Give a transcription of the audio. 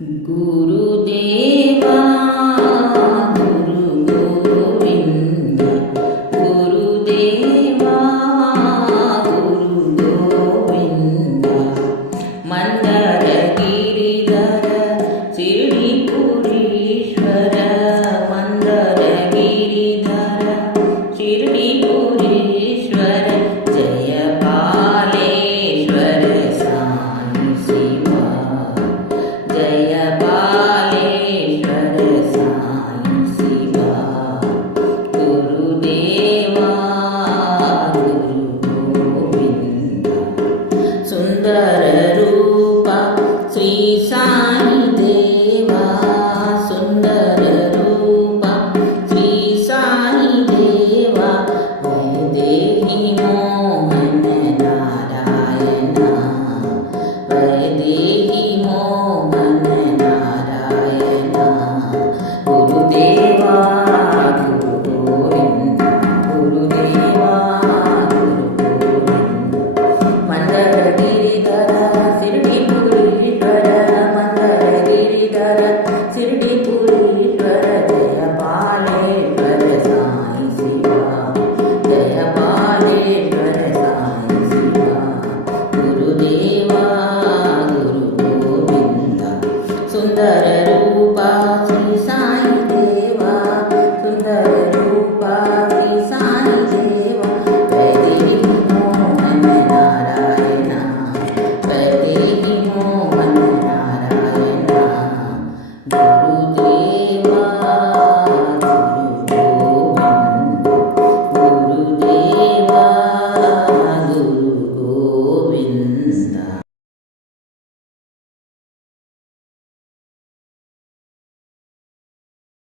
गुरुदेवा गुरु गोविंद गुरुदेवा गुरु गोविंद मंदर गिरिधर शिरडीपुरीश्वर मंदर गिरिधर शिरडीपुरीश्वर जय बालेश्वर साई शिवा जय बालेश्वर साई शिवा गुरुदेवा गुरु गोविंद सुंदर रूप श्री साई देवा सुंदर रूप श्री साई देवा वैदेही मोहन नारायण वैदेही मोहन नारायण गुरुदेवा गुरु गोविंद गुरुदेवा गुरु गोविंद मंदर गिरिधर शिरडीपुरीश्वर मंदर गिरिधर शिरडीपुरीश्वर जय बालेश्वर साई शिवा जय बालेश्वर साई शिवा गुरुदेवा गुरु गोविंद सुंदर